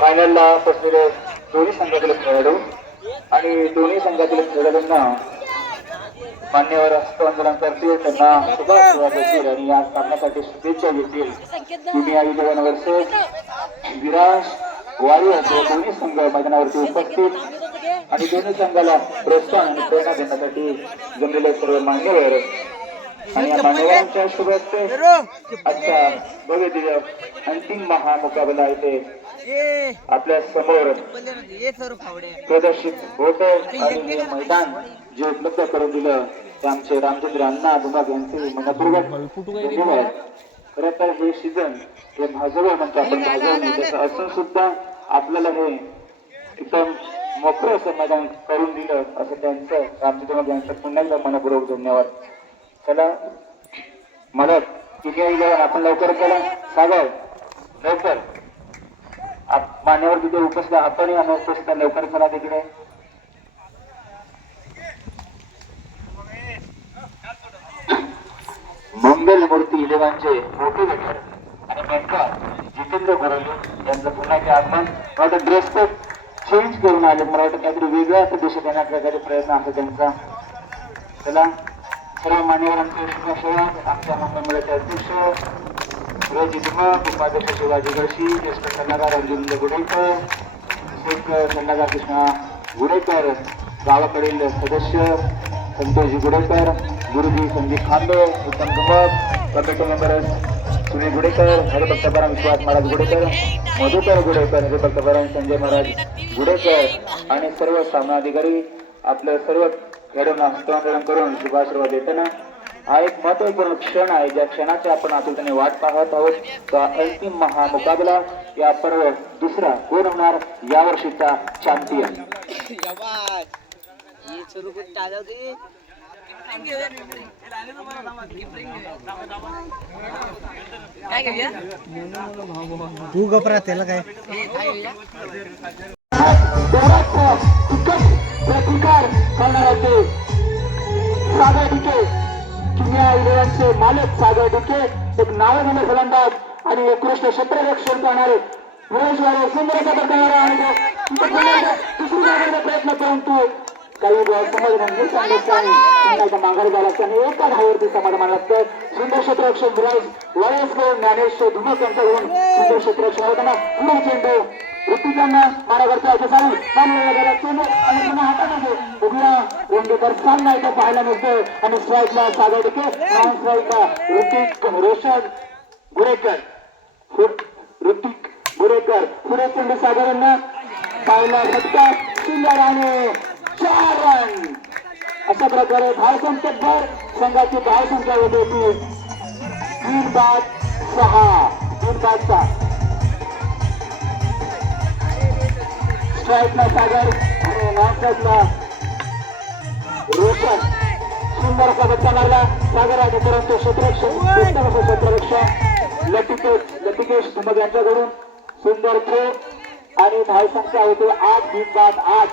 फायनलला पोहोचलेले दोन्ही संघातील खेळाडू आणि दोन्ही संघातील खेळाडूंना मान्यवर हस्तांतरण करतील, त्यांना शुभेच्छा देतील आणि या सामन्यासाठी शुभेच्छा देतील. दुनिया 11 वर्सेस विराज वॉरियर्स हे दोन्ही संघ मैदानावरती उपस्थित आणि दोन्ही संघाला प्रोत्साहन आणि प्रेरणा देण्यासाठी जमलेले सर्व मान्यवर आणि या मान्यवरांच्या शुभेच्छे आजच्या भव्य दिव्य अंतिम महामुकाबला इथे आपल्या समोर प्रदर्शित होत आणि मैदान जे उपलब्ध करून दिलं ते आमचे रामचंद्र अण्णा गुमाग यांचे मनपूर्वक धन्यवाद. खरं तर हे सीझन हे भाजवं म्हणतो आपण, भाजवणी तसं असून सुद्धा आपल्याला हे एकदम मोकळं असं मैदान करून दिलं असं त्यांचं रामचंद्र गुमाग यांचं पुन्हा एकदा मनपूर्वक धन्यवाद. चला मला तिथे आपण लवकर चला सागर लवकर मान्यवर तिथे उपस्थित आपणही अनुपस्थित लवकर चला तिकडे. मंगल मूर्ती 11चे मोटिवेटर आणि मेंटर जितेंद्र गोरले यांचं पुन्हा एकदा आगमन. मला वाटतं ड्रेस कोड चेंज करून आले, मला वाटतं काहीतरी वेगळ्या दिशेत येण्याचा काहीतरी प्रयत्न असतो त्यांचा. चला सर्व मान्यवरांचे शुभेच्छा. आमच्या मंडळाचे अध्यक्ष उपाध्यक्ष शिवाजी गळशी, ज्येष्ठ सल्लागार अर्जुन गुडेकर, सल्लागार कृष्णा गुडेकर, गावाकडील सदस्य संतोषजी गुडेकर, गुरुजी संदीप खांदे, उत्तम कुमार, कमिटी मेंबर सुनील गुडेकर, हरिभक्तपरायण विश्वास महाराज गुडेकर, मधुकर गुडेकर, हरिभक्तपरायण संजय महाराज गुडेकर आणि सर्व सामना अधिकारी आपल्या सर्व खेळाडूंना हस्तांतरण करून शुभाशीर्वाद देताना हा एक महत्वपूर्ण क्षण आहे, ज्या क्षणाची आपण आतुरतेने वाट पाहत आहोत. तो अंतिम महामुकाबला या पर्व दुसरा कोण होणार या वर्षीचा चॅम्पियन. तू गपरा त्याला काय प्रतिकार करणारे सागर डिके, दुनिया 11चे मालक सागर डिके, एक नावाजलेले फलंदाज आणि उत्कृष्ट क्षेत्ररक्षण करणारे पुरेशवाले सुंदर असा प्रकार आणि दुसरी प्रयत्न करून तू काही समाधान माघार झाला असताना एका धावावरती समाधान लागतं. सुंदर क्षेत्ररक्षण विराज वायस ज्ञानेश धुमक यांच्याकडून सुंदर क्षेत्ररक्षण होताना पुढे चेंडू ऋतिकांना मारावरती चालला इथे पाहायला मिळतं आणि स्ट्राईकला सागर डिके, नॉन स्ट्राईकला ऋतिक रोशन गुरेकर, ऋतिक गुरेकर. पुढे चेंडू सागरांना पाहायला फटका सुंदर आणि 4 रन. अशा प्रकारे धावसंख्येवर संघाची धावसंख्या होती 3-6. स्ट्राईकला सागर आणि नॉन स्ट्राईकला रोशन. सुंदर असा फटका मारला सागर आणि परंतु क्षेत्ररक्षण लतिकेश धुमक यांच्याकडून सुंदर खेळ आणि धावसंख्या होती 8-8.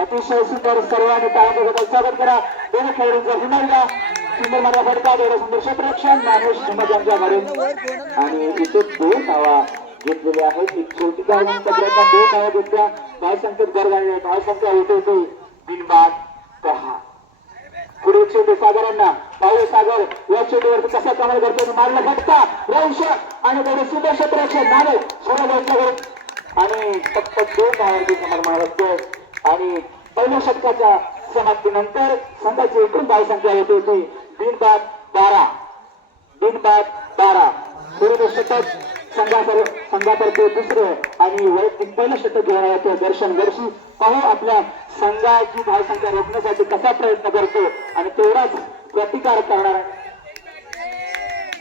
अतिशय सुंदर सर्वांनी टाळ्यांचा स्वागत करा. दोन्ही खेळाडूंचा हिमालया सुंदर मारला फटका, सुंदर क्षेत्ररक्षण ज्ञानेश धुमक यांच्याकडून आणि इथे 2 धावा घेतलेल्या आहेत. एक छोटी धाव सगळ्यांना 2 धावा घेतल्या. धावसंख्येत भर झालेली धावसंख्या होते 3-6. पुढे चेंडू सागरांना पाहू सागर या चेंडूवरती कसा कमाल करतो, मारला फटका रौशक आणि थोडे सुंदर क्षेत्ररक्षण नाणे सोडा यांच्याकडून आणि फक्त 2 धावांची समाधान लागतो. आणि पहिल्या षटकाच्या समाप्तीनंतर संघाची एकूण धावसंख्या होती 3-12. पूर्व षटक संघातर्फे दुसरं आणि वैयक्तिक पहिलं षटक घेऊन येतो दर्शन गरशी. पाहू आपल्या संघाची धावसंख्या रोखण्यासाठी कसा प्रयत्न करतो आणि तेवढाच प्रतिकार करणार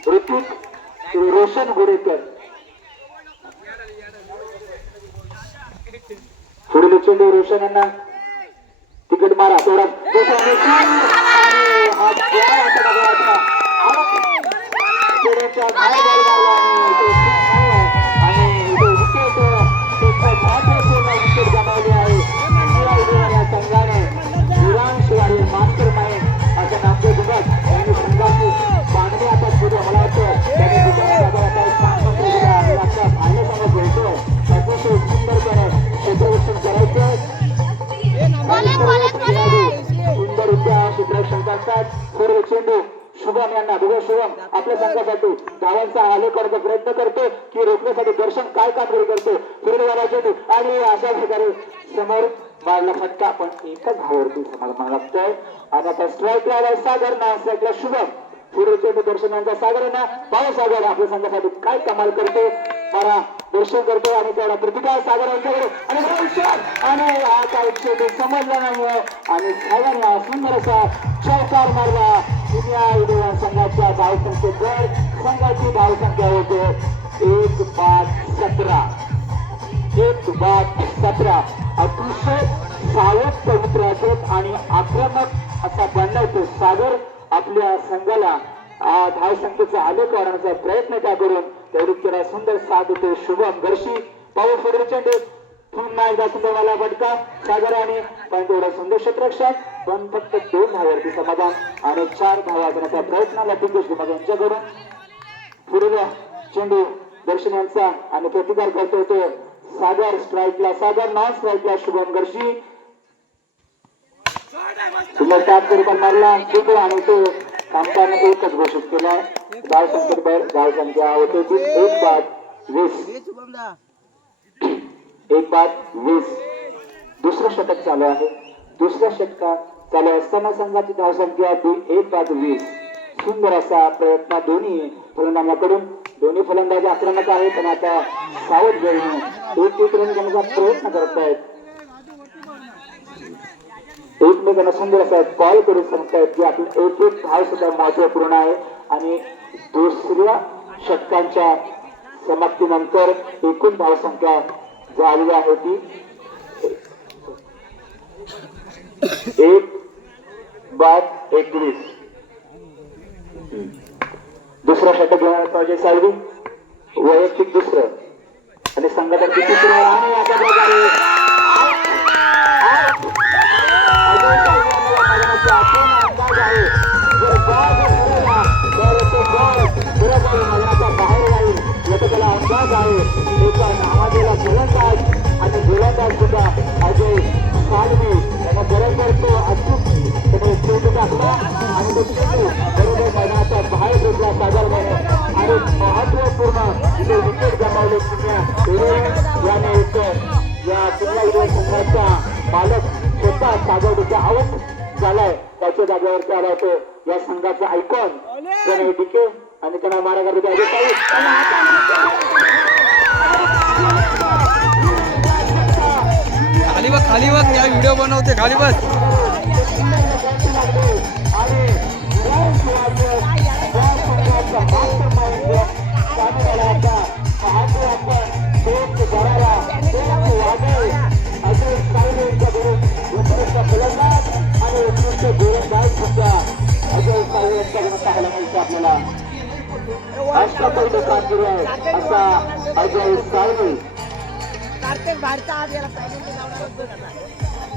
ऋतिक रोशन गुडेकर. पुढील चेंडू रोशन यांना तिकीट मारा तेवढा संघाने विरांशिवारी मास्टर माइंड असं नामदेव दुबक यांनी संघाची बांधणी आता सुरू. मला वाटतं त्यांनी फायनल सांगत बोलतो अतिशय सुंदर चेंडू शुभम यांना बघूया. शुभम आपल्या संघासाठी धावांचा आले करण्याचा प्रयत्न करतो की रोखण्यासाठी दर्शन काय कामगिरी करतो. फिरवाला चेंडू आणि अशा प्रकारे समोर मारला फटका पण एकच धावावरती मला लागतोय. आणि आता स्ट्राईक लावलाय सागर ना स्ट्राईकला शुभम. पुढे चेंडू दर्शन यांचा सागर ना पाव सागर आपल्या संघासाठी काय कमाल करतो मला दर्शन करतो आणि तेवढा प्रतिभा सागर यांच्याकडे आणि हा काय चेंडू समजला नाही आणि सागरला सुंदर असा चौकार मारला. दुनिया संघाच्या धावसंख्येवर संघाची धावसंख्या होते 1-17. 1-17. अतिशय सावध पवित्र असत आणि आक्रमक असा बनवतो सागर आपल्या संघाला धावसंख्येचा आलेख वाढवण्याचा प्रयत्न त्या करून तेवढी त्याला सुंदर साथ देतो शुभम घरशी. पाऊस फुडे चेंडू पुन्हा एकदा सुंदर मला फटका सागराने पण तेवढा सुंदर क्षेत्ररक्षण पण फक्त 2 धावावरती समाधान आणि 4 धावा करण्याचा प्रयत्न लतीश कुमार यांच्याकडून. पुढील चेंडू दर्शन यांचा आणि प्रतिकार करतो तो सागर. स्ट्राईकला सागर नॉन स्ट्राईकला शुभम घरशी. सुंदर टॅप करून मारला चेंडू आणि तो कामकाने एकच घोषित केला. धावसंख्येत धावसंख्या होते 1-20. दुसरं षटक चालू आहे. दुसऱ्या षटकात चालू असताना संघाची धावसंख्या 1-20. सुंदर असा प्रयत्न दोन्ही फलंदाजांकडून. दोन्ही फलंदाज आक्रमक आहेत आणि आता सावध वेळी एक रन घेण्याचा प्रयत्न करतायत. एकमेकांना सुंदर असा कॉल करून सांगतायत की आपली एक धाव सुद्धा महत्वपूर्ण आहे आणि दुसऱ्या षटकांच्या समाप्तीनंतर एकूण धावसंख्या झालेली आहे ती 1-21. दुसरा षटक घेणार पाहिजे साळवी वैयक्तिक दुसरं आणि संघातर्फे तिसरं आणि अशा प्रकारे बाहेर जाईल याचा त्याला अंदाज आहे. एका नावाजेला गोलंदाज आणि गोलंदाज सुद्धा अजय साळवी यांना बरोबर तो अचूक त्याने चेंडू टाकला आणि तो चेंडू बरोबर मैदानाच्या बाहेर घेतला सागरने आणि महत्वपूर्ण इथे विकेट गमावले याने या पुन्हा संघाचा मालक स्वतः सागर आउट झालाय. त्याच्या जागेवरती आला होतो या संघाचा आयकॉन प्रणय डिके आणि त्यांना मारा करतो खाली बघ या व्हिडिओ बनवते खाली बस. आपल्याला अष्टपैलू कामगिरी आहे असा अजय साळवी.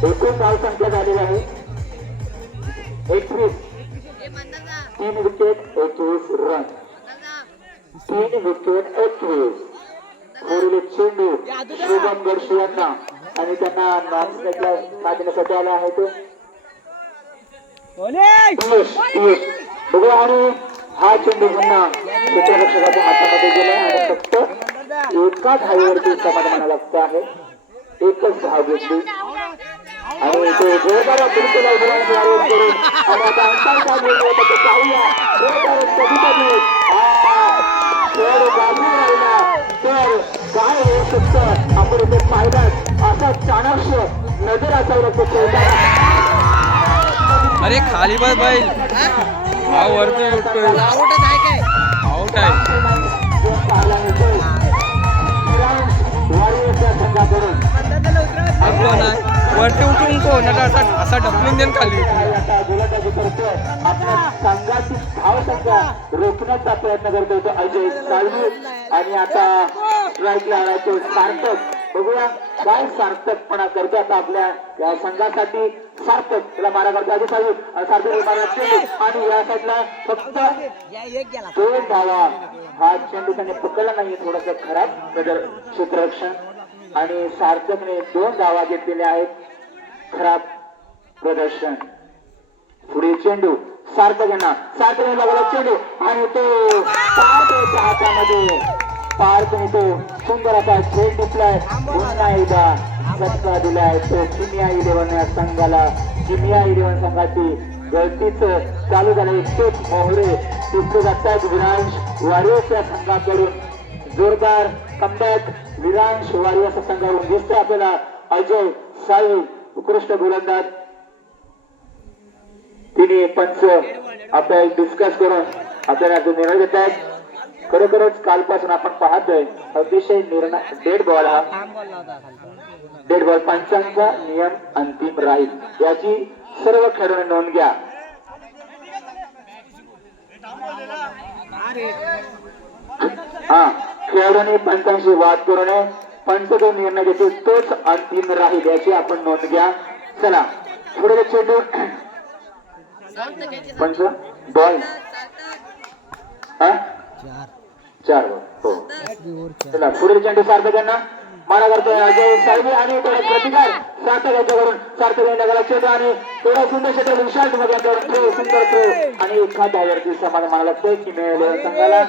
एकूण धावसंख्या झालेली आहे 21. 3 विकेट 21 रन. 3 विकेट 21. पुढील चेंडू शुभम घरशी यांना आणि त्यांना नॉन स्ट्राईकला काढण्यासाठी आले आहे ते बघूया. आणि हा चेंडू पुन्हा क्षेत्ररक्षकाच्या हातामध्ये गेला आणि फक्त एका धावेवरती समाधान लागतं आहे. एकच धाव घेतली आणि तो जोरदार बिलकुल आरोप करून आणि आता अंतर काय मिळतो ते पाहूया. कधी खेळ बाजू राहिला तर काय होऊ शकतं आपण इथे पाहिलात. असा चाणक्य नजर असायला तो खेळताना अरे खाली बस बैल हा वरती उठतोय. आउट आहे. कोण आहे वरती उठून कोण असा ढकलून देऊन खाली आपल्या संघाची धावसंख्या रोखण्याचा प्रयत्न करतो तो अजय साळवी आणि आता स्ट्राईकला आला तो सार्थक. बघूया काय सार्थकपणा करतो आता आपल्या या संघासाठी. सार्थक त्याला मारा करतो अजय साळवी सार्थक आणि या साईडला फक्त 2 धावा. हा चेंडू त्याने पकडला नाही थोडासा खराब क्षेत्ररक्षण आणि सार्थकने 2 धावा घेतलेल्या आहेत. खराब प्रदर्शन. पुढे चेंडू सार्थक लागला चेंडू आणि तो पार्थच्या हातामध्ये पार्थने तो सुंदर असा झेल टिपलाय. पुन्हा एकदा फटका दिलाय तो किमिया 11 या संघाला. किमिया 11 संघाची गळतीच चालू झालं. एकटेच मोहरे टिपले जातात विरांश वॉरियर्स या संघाकडून. जोरदार कमबॅक विरांश वॉरियर्स संघाकडून दिसतंय आपल्याला. अजय साई उत्कृष्ट गोलंदाज. तिने पंच आपल्याला डिस्कस करून आपल्याला जो निर्णय देत आहेत. खरोखरच कालपासून आपण पाहतोय अतिशय निर्णय डेड बॉल हा डेड बॉल पंचांचा नियम अंतिम राहील याची सर्व खेळाडूंनी नोंद घ्या. हा खेळाडूंनी पंचांशी वाद करू नये. पंच जो निर्णय घेतो तोच अंतिम राहील याची आपण नोंद घ्या. चला पुढे चेंडू पंच बॉल 4 हो. चला पुढील चेंडू सार्थकांना मारा करतोय अजय साहेब आणि थोडा प्रतिकार सार्थक यांच्याकडून. सार्थक यांच्या चेंडू आणि थोडा सुंदर क्षेत्र विशाल यांच्याकडून सुंदर थ्रो आणि एका धाव्यावरती समाधान मानायला लागतोय की मिळालेल्या संघाला.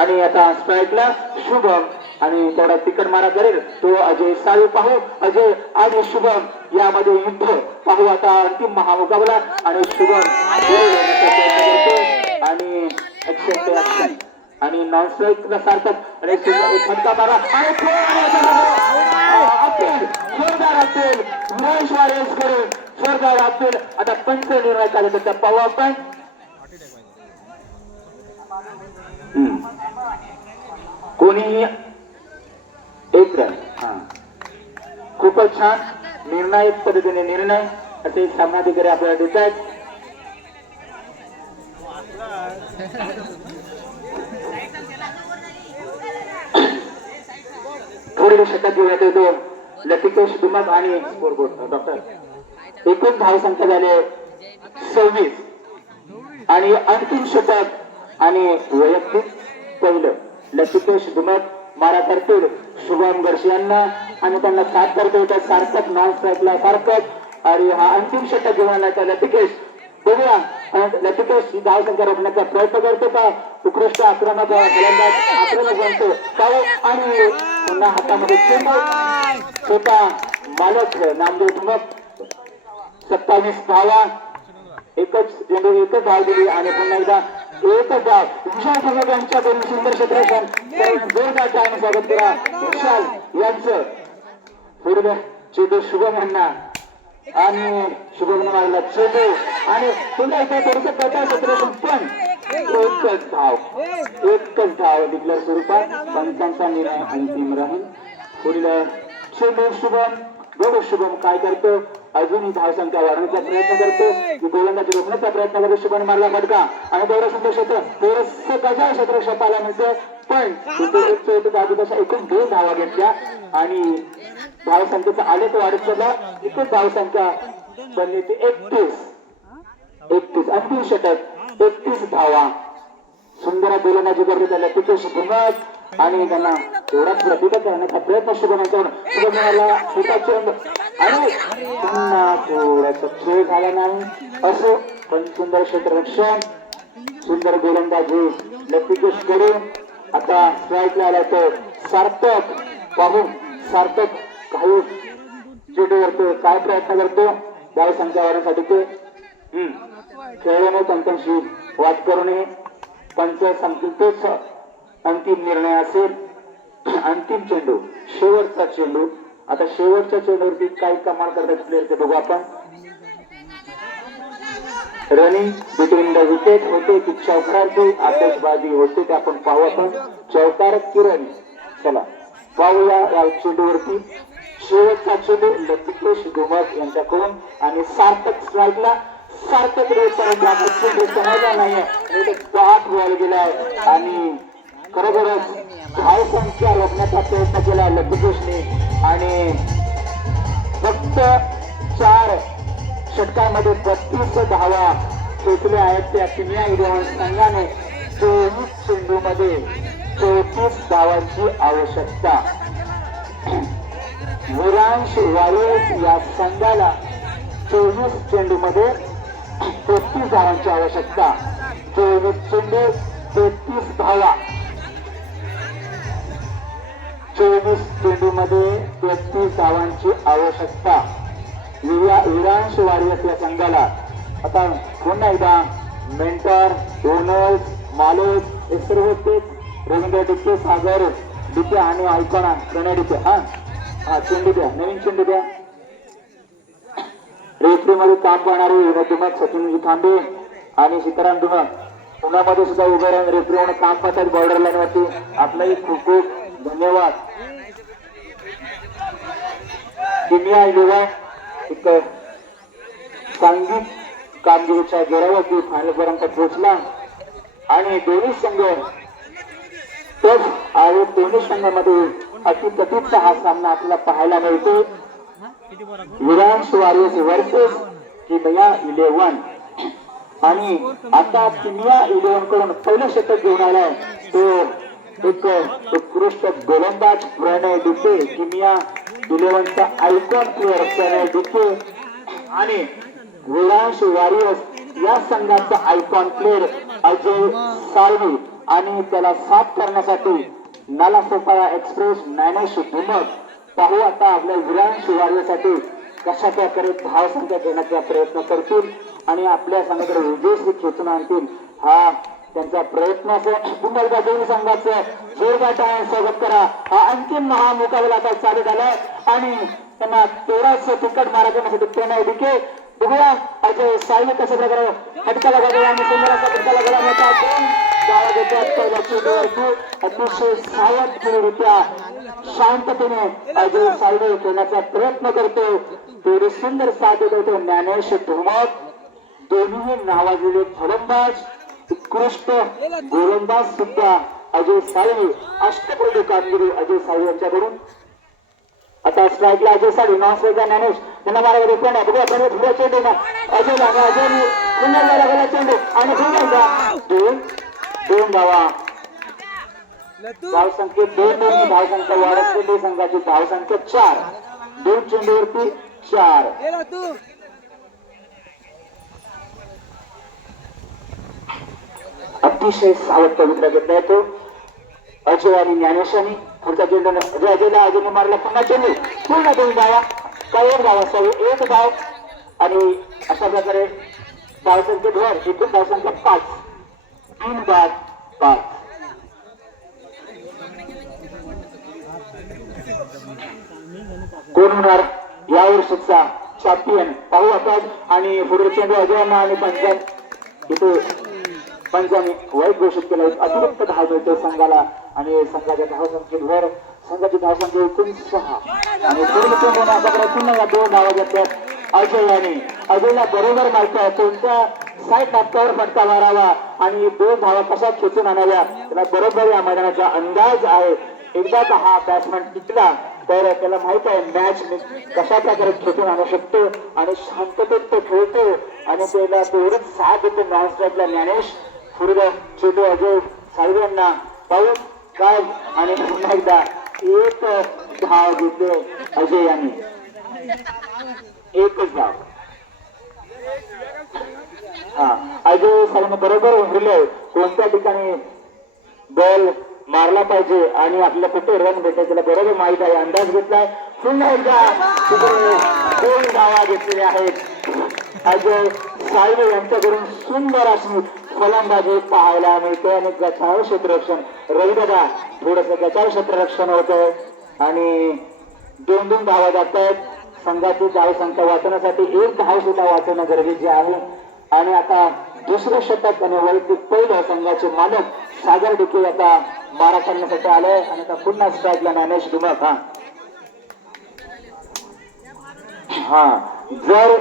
आणि आता स्ट्राईकला शुभम आणि थोडा तिकड मारा करेल तो अजय साळी. पाहू अजय आणि शुभम यामध्ये युद्ध पाहू आता. अंतिम महामुकाबला आणि शुभम आणि आणि नॉन स्ट्राईकला सार्थक आणि फटका मारा आणि जोरदार असेल विरांश वॉरियर्स करून जोरदार असेल. आता पंच निर्णय चालत होता पाहू आपण. कोणीही एक रन. खूपच छान निर्णायक पद्धतीने निर्णय असे सामनाधिकारी आपल्याला देत आहेत. पुढील षटक घेऊयात येतो लतिकेश दुमक आणि स्कोरबोर्ड डॉक्टर. एकूण धाव संख्या झाले 26 आणि अंतिम षटक आणि वैयक्तिक पहिलं लतिकेश दुमक मारा करतील शुभम गर्शी यांना आणि त्यांना साथ करतो सार्थक नॉन स्ट्राईकला सार्थक. आणि हा अंतिम षटक घेऊन आला तर लतिकेश. बघूया लतिकेश ही धाव संख्या रोखण्याचा प्रयत्न करतो का. उत्कृष्ट आक्रमक बनतो पाहू. आणि पुन्हा हातामध्ये चेंडू स्वतः मालक नामदेव दुमक 27 धावा. एकच चेंडू एकच धाव दिली आणि पुन्हा एकदा एकच धाव. विशाल संघ यांच्याकडून सुंदर क्षेत्ररक्षण जोरदार टाळ्याने स्वागत करा विशाल यांचं. पुढे चेंडू शुभम यांना आणि शुभम मारला चेंडू आणि पुन्हा एकदा थोडंसं प्रचार क्षेत्ररक्षण पण एकच धाव डिक्लेअर स्वरूपात. पंचांचा निर्णय अंतिम राहील. पुढील चेंडू शुभम. बघू शुभम काय करतो. अजूनही धाव संख्या वाढवण्याचा प्रयत्न करतो. गोलंदाजी रोखण्याचा प्रयत्न करतो. शुभम मारला फटका आणि तेवढं सुंदर क्षेत्र थोडंसं गजा क्षेत्र पाहायला मिळतं. पण बाजूपासून एकूण 2 धावा घेतल्या आणि धाव संख्येचा आलेख वाढत चालला. एकूण धाव संख्या बनली ती 31. अंतिम षटक 31 धावा. सुंदर गोलंदाजी करतो त्याला लतिकेश दुमक आणि त्यांना तेवढाच प्रतिकार करण्याचा प्रयत्न शुभम यांच्याकडून. शुभम मारला छोटा चेंडू आणि पुन्हा थोडासा खेळ झाला नाही असो पण सुंदर क्षेत्ररक्षण सुंदर गोलंदाजी लतिकेश कडून. आता स्ट्राईकला आला तो सार्थक. पाहू सार्थक काही चेंडू करतो काय प्रयत्न करतो धाव संख्या वाढवण्यासाठी ते. खेळाने पंचांशी वाद करू नये. पंच संपतील तोच अंतिम निर्णय असेल. अंतिम चेंडू शेवटचा चेंडू. आता शेवटच्या चेंडूवरती काय कमाल करतात प्लेयर ते बघू आपण. रनिंग बिटवीन द विकेट होते की चौकाराची आतषबाजी होते ते आपण पाहू आपण. चौकार की रनिंग. चला पाहूया या चेंडूवरती. शेवटचा चेंडू लतिकेश दुमक यांच्याकडून आणि सार्थक स्ट्राईकला. सार्थक चेंडू समजला नाहीये. 8 बॉल गेलाय आणि खरोखरच धाव संख्या रोखण्याचा प्रयत्न केला लतिकेशने आणि फक्त 4 षटकांमध्ये 32 धावा खेचल्या आहेत. त्या किमिया 11 संघाने 24 चेंडूमध्ये 34 धावांची आवश्यकता. विरांश वॉरियर्स या संघाला 24 चेंडूमध्ये 33 धावांची आवश्यकता. 24 चेंडू 33 धावा. 24 चेंडू मध्ये 33 धावांची आवश्यकता. विरांश वॉरियर्स या संघाला. आता पुन्हा एकदा मेंटर, ओनर्स, मालक हे सर्व तेच रवींद्र डिके, सागर डिके आणि ऐकणा प्रणय डिके. हा चेंडू द्या, नवीन चेंडू द्या. रेफरी मध्ये काम पाहणारे विनोद दुमक, सचिनजी थांबे आणि सीताराम दुमक पुण्यामध्ये सुद्धा उभे राहून रेफरी म्हणून काम पाहतात बॉर्डर लाईन वरती. आपलाही खूप खूप धन्यवाद. किमिया युवा एक सांघिक कामगिरीच्या जोरावरती फायनल पर्यंत पोहोचला आणि दोन्ही संघ टफ आणि दोन्ही संघामध्ये अतितटीचा हा सामना आपल्याला पाहायला मिळतो. Viransh warriors versus किमिया 11. आणि आता किमिया 11 कडून पहिलं शतक घेऊन आलाय तो एक उत्कृष्ट गोलंदाज प्रणय डिके. किमिया 11 चा आयकॉन प्लेअर प्रणय डिके आणि विरांश वॉरियर्स या संघाचा आयकॉन प्लेअर अजय साळवी आणि त्याला साथ करण्यासाठी नालासोपारा एक्सप्रेस ज्ञानेश धुमक. पाहू आता आपल्या विरांश वॉरियर्ससाठी कशा प्रकारे धाव संख्या घेण्याचा प्रयत्न करतील आणि आपल्या संघाकडे विजय खेचून आणतील. हा त्यांचा प्रयत्न असेल. पुन्हा एकदा दोन्ही संघाचं जोरदार स्वागत करा. हा अंतिम महामुकाबला आता चालू झालाय आणि त्यांना तेवढाच तिकट मारा करण्यासाठी प्रणय डिके. बघूया अजय साळवी कशा प्रकारे फटका लगावला आणि सुंदर असा फटका लगावला होता. गाळा घेतात पहिल्या चेंडूवरती अतिशय सावधगिरीरित्या शांततेने अजय साळवी खेळण्याचा प्रयत्न करतो. तेवढी सुंदर साथ देतो ज्ञानेश धुमक. दोन्ही नावाजलेले फलंदाज, उत्कृष्ट गोलंदाज सुद्धा अजय साळवी. अष्टपैलू कामगिरी अजय साळवी यांच्याकडून. आता स्ट्राईकला अजय साळवी, नॉन स्ट्राईकला ज्ञानेश. त्यांना मारा प्रणय बघूया प्रणय पुढे चेंडू अजय लागा. अजय पुन्हा लागला चेंडू आणि पुन्हा दोन धावा. धावसंख्येत 2 धावसंख्या वाढत गेली. संघाची धावसंख्या 4. 2 चेंडूवरती 4. अतिशय सावध पवित्रा घेतला येतो अजय आणि ज्ञानेशानी. पुढचा चेंडू अजयने मारला. पुन्हा चेंडू पुन्हा 2 धावा. काय 1 धाव असावी, 1 धाव. आणि अशा प्रकारे धावसंख्येवर एकूण धावसंख्या 5. 3 बाद 5. कोण होणार या वर्षीचा चॅम्पियन पाहू आपण. आणि पुढे चेंडू अजयना आणि पंचाने वाईट घोषित केला. अतिरिक्त धाव मिळते संघाला आणि संघाच्या धावसंख्येवर संघाची धावसंख्या 6. आणि पुढील चेंडू पुन्हा या 2 धावा घेतल्यात अजय. अजयला बरोबर माहिती आहे कोणत्या साईड टप्प्यावर फटका मारावा आणि 2 धावा कशा खेचून आणाव्या त्याला बरोबर या मैदानाचा अंदाज आहे. एकदा का हा बॅट्समॅन टिकला तर त्याला माहित आहे मॅच कशा प्रकारे खेचून आणू शकतो आणि शांततेत तो खेळतो आणि त्याला तेवढंच साथ देतो नॉन स्ट्राईकला ज्ञानेश. पुढे चेंडू अजय साळवी यांना पाहून काय आणि पुन्हा एकदा 1 धाव घेतले अजय यांनी. 1च धाव. अजय साळवीने बरोबर उमरले कोणत्या ठिकाणी बॉल मारला पाहिजे आणि आपल्याला कुठे रन भेटेल त्याला बरोबर माहित आहे. अंदाज घेतलाय. पुन्हा एकदा 2 धावा घेतलेल्या आहेत अजय साळवी यांच्याकडून. सुंदर अशी फलंदाजी पाहायला मिळते आणि गचाळ क्षेत्ररक्षण रविदादा थोडस गचाळ क्षेत्ररक्षण होत आहे आणि 2 धावा जात आहेत. संघाची धाव संख्या वाचवण्यासाठी 1 धाव सुद्धा वाचवणं गरजेचे आहे. आणि आता दुसरं शतक आणि वैयक्तिक पहिलं संघाचे मालक सागर डिके आता मारा करण्यासाठी आलाय आणि आता पुन्हा स्ट्राईकला ज्ञानेश धुमक. जर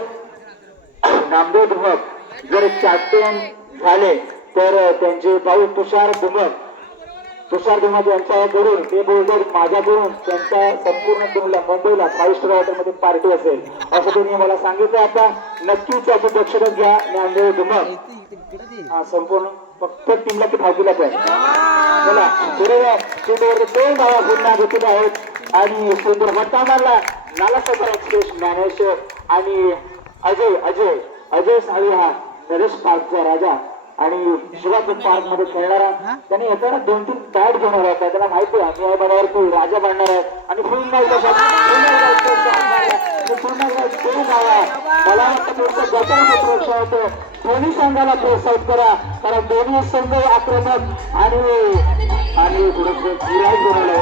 नामदेव धुमक जर चॅम्पियन झाले तर त्यांचे भाऊ तुषार धुमक यांच्याकडून ते बोलतात माझ्याकडून त्यांच्या संपूर्ण टीमला मुंबईला 5 स्टार हॉटेलमध्ये पार्टी असेल असं त्यांनी मला सांगितलं. आता नक्कीच त्याची दक्षता घ्या नामदेव धुमक. संपूर्ण फक्त टीमला ते भागीला पण चला पुढे चेंडूवर 2 धावा पुन्हा घेतलेल्या आहेत आणि सुंदर फटका मारला नालासोपारा एक्सप्रेस ज्ञानेश आणि अजय साळवी. हा नरेश पार्कचा राजा आणि शिवाजी पार्क मध्ये खेळणारा त्यांनी येताना 2-3 बॅट घेऊन आला होता. त्याला माहिती आहे मी या बनावरती राजा बनणार आहे आणि मला वाटतं तुमचं गटार सुरक्षा होतं. दोन्ही संघाला प्रोत्साहित करा कारण दोन्ही संघ आक्रमक आणि थोडंसं विराट बनवलं.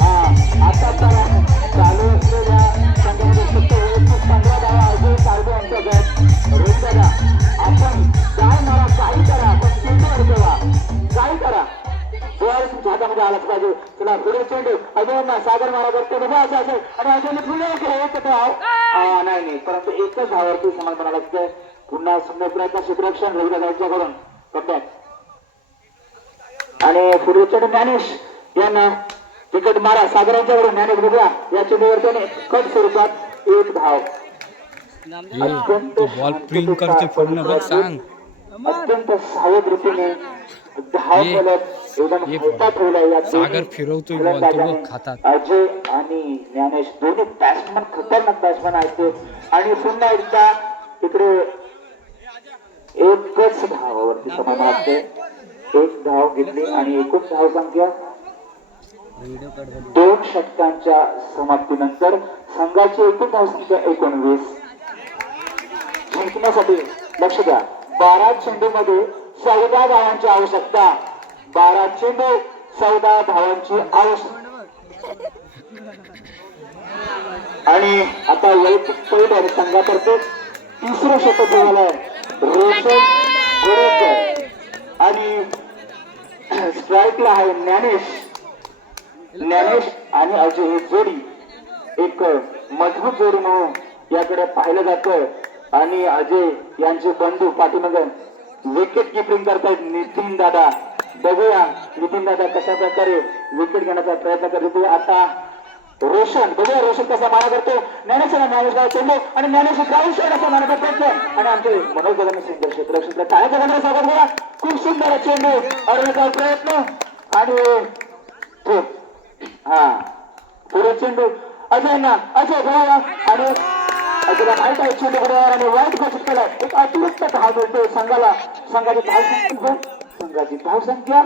हा आता चालू असलेल्या संघामध्ये फक्त 15 धावा अजून चालू अंतर्गत रोहित दादा आपण काय मारा काही करा पण चेंडूवर ठेवा काय करा डोळा तुमच्या हातामध्ये आलाच पाहिजे. तुला पुढे चेंडू अजून सागर मारा करतो बघा असं असेल आणि अजून पुढे एक धाव नाही परंतु एकच धावावरती समाधान लागतंय. पुन्हा सुंदर प्रयत्न क्षेत्ररक्षण रोहित दादांच्याकडून कप्तान आणि पुढे चेंडू ज्ञानेश यांना विकेट मारा सागरांच्याकडून ज्ञानेश बघूया या चेंडूवर त्याने कट स्वरूपात एक धाव. बॉल प्रिंट करते पूर्ण बघ सांग अत्यंत सावध रीतीने धाव फलक एकदम हलका ठेवलाय या सागर फिरवतोय बॉल तो बघ खातात. अजय आणि ज्ञानेश दोन्ही बॅट्समन खतरनाक बॅट्समन आहेत आणि पुन्हा एकदा तिकडे एकच धावावरती समाधान असते. एक धाव घेतली आणि एकूण धाव संख्या 2 षटकांच्या समाप्तीनंतर संघाची एकूण धाव संख्या 19. जिंकण्यासाठी लक्ष द्या 12 चेंडूमध्ये 14 धावांची आवश्यकता. 12 चेंडू 14 धावांची आवश्यकता आणि आता वैयक्तिक पैलू आणि संघातर्फे तिसरं षटक झालंय रोशन गोरेकर आणि स्ट्राईकला आहे ज्ञानेश आणि अजय ही जोडी एक मजबूत जोडी म्हणून याकडे पाहिलं जातं आणि अजय यांचे बंधू पाठीमागे विकेट किपिंग करतायत नितीन दादा. बघूया नितीन दादा कशा प्रकारे विकेट घेण्याचा प्रयत्न करतो. आता रोशन बघूया रोशन कसा मारा करतो. ज्ञानेशला चेंडू आणि ज्ञानेश ग्राउंड शॉट असा मारण्याचा प्रयत्न आणि आमचे मनोज दादांनी सुंदर क्षेत्र टाळ्याचा गंध स्वागत करा. खूप सुंदर चेंडू अडवण्याचा प्रयत्न आणि हा पुढे चेंडू अजय बघूया आणि अजयला माहित आहे चेंडू बरोबर आणि वाईट घोषित केलाय. एक अतिरिक्त धाव मिळते संघाला. संघाची धाव संख्या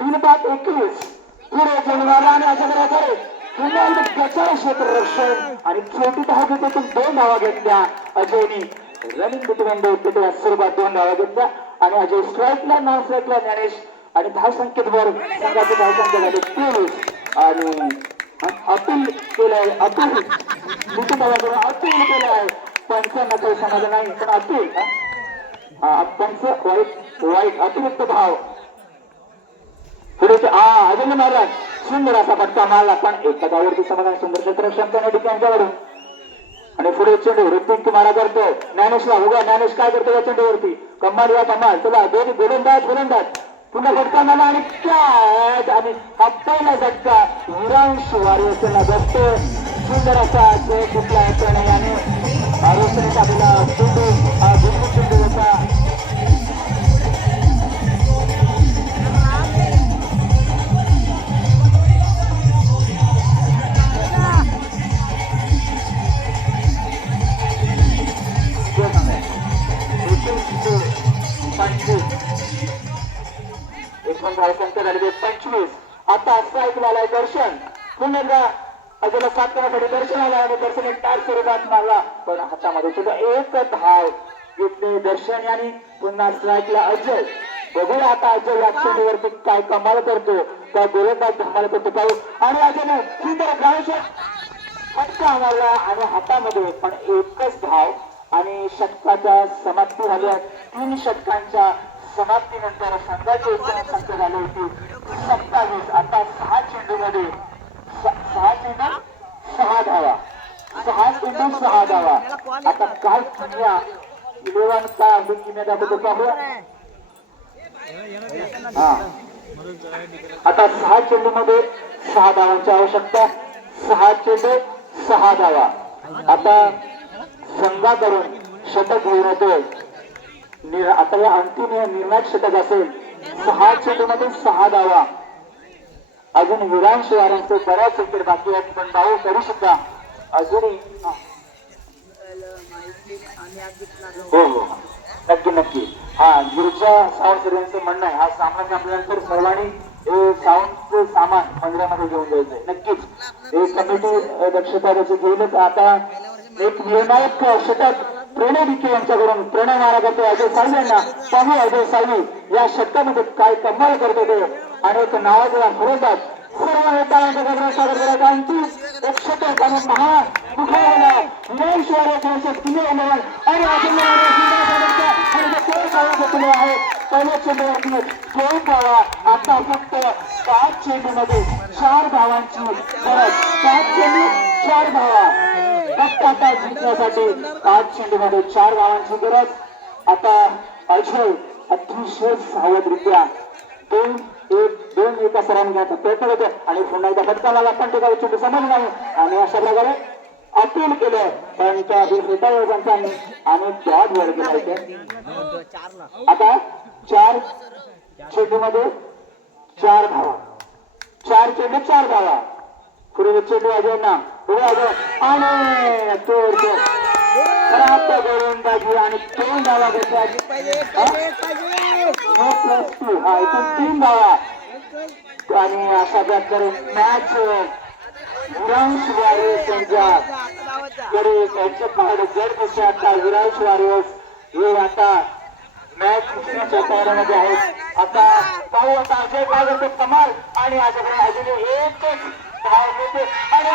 3-21. पुढे चेंडू मारला आणि अजय पुन्हा प्रचार क्षेत्ररक्षण आणि छोटी धाव घेतून 2 धावा घेतल्या. अजयनी रनिंग बिटवीन स्वरूपात 2 धावा घेतल्या आणि अजय स्ट्राईकला नॉन स्ट्राईकला ज्ञानेश आणि धाव संख्येवर संघाची धाव संख्या झाली 23 आणि अतुल केलंय. अतुल केलंय. पंचांना काही समाधान नाही पण अतुल पंच वाईट अतिरिक्त धाव पुढे अजून मारला सुंदर असा फटका मारला पण एका धावावरती समाधान. सुंदर क्षेत्ररक्षण करण्यासाठी यांच्याकडून आणि पुढे चेंडू ऋतिक मारा करतो. ज्ञानेशला बघा ज्ञानेश काय करतो या चेंडूवरती. कमाल चला दोन्ही गोलंदाज पुन्हा फटका मारला आणि कॅच आणि हा पहिला झटका विरांश वारेला बसतो. सुंदर असा जय कुठला याने आरोग्य टाकला चेंडू हा गुडगुड चेंडू होता. झालेले 25. आता स्ट्राईक आलाय दर्शन. पुन्हा एकदा अजून 7 करण्यासाठी दर्शन आला आणि दर्शन एक टार स्वरूपात मारला पण हातामध्ये सुद्धा एक धाव घेतले दर्शन आणि पुन्हा स्ट्राईकला अजय. बघूया आता अजय या चेंडूवरती काय कमाल करतो. त्या गोलंदाज धमाल करतो पाहू आणि अजयने सुंदर ग्राउंड फटका मारला आणि हातामध्ये पण एकच धाव आणि षटकाच्या समाप्ती झाली. 3 षटकांच्या समाप्तीनंतर संघाची एकूण संख्या झाली होती 27. आता 6 चेंडूमध्ये 6 चेंडू 6 धावा 6 चेंडू 6 धावा. आता काय किमया 11 काय अजून किमया दाखवतो पाहूया. आता 6 चेंडूमध्ये 6 धावांची आवश्यकता. 6 चेंडू 6 धावा. आता संघाकडून षटक घेऊन येतोय. आता या अंतिम निर्णायक षटक असेल. 6 चेंडूमध्ये 6 धावा. अजून विरांश वारांचे बऱ्याच विकेट बाकी आहेत पण धाव करू सुद्धा अजूनही हो हो नक्की नक्की. हा गुरुच्या सावंत सरांचं म्हणणं आहे, हा सामना संपल्यानंतर सर्वांनी साऊंडचं सामान मंदिरामध्ये घेऊन जायचंय. नक्कीच एक कमिटी दक्षता त्याची घेईलच. आता एक निर्णायक षटक प्रणय विखे यांच्याकडून प्रणय मारा करतो अजय साळवी यांना. पाहू अजय साळवी या षटकामध्ये काय कमाल करतो ते. आणि एक नावाचा फरोदार सर्व नेत्यांच्या गजरात स्वागत करायचं. आणखी एक षटक आणि महामुखाला यशवाऱ्याचे किल्ले उमेदवार आणि अजून आहे पहिल्या चेंडूवरती खेळून धावा. आता फक्त 5 चेंडूमध्ये 4 धावांची गरज. 5 चेंडू 4 धावा फक्त आता जिंकण्यासाठी. 5 चेंडूमध्ये 4 धावांची गरज. आता अजय अतिशय सावधरित्या 2-1 एका सरांनी घ्यायचा प्रयत्न करतो आणि पुन्हा एकदा फटकाला लागताना ठिकाणी चेंडू समजला नाही आणि अशा प्रकारे अपील केलं पण त्या पंचांनी आणि डॉट वर गेला. आता 4 चेंडूमध्ये 4 धावा. 4 चेंडू 4 धावा. पुढे चेंडू अजयना आणि तोडतो गोलंदाजी आणि 2 धावा घेतल्या. +2 हा इथून 3 धावा आणि अशा प्रकारे मॅच विरांश वॉरियर्स यांच्याकडे त्यांचे पाहायला जड दिसते. आता विरांश वॉरियर्स हे आता मॅच जिंकण्याच्या तयारीमध्ये आहेत. आता पाहू आता अजय काय करतो कमाल आणि अशाकडे अजून एकच धाव घेते आणि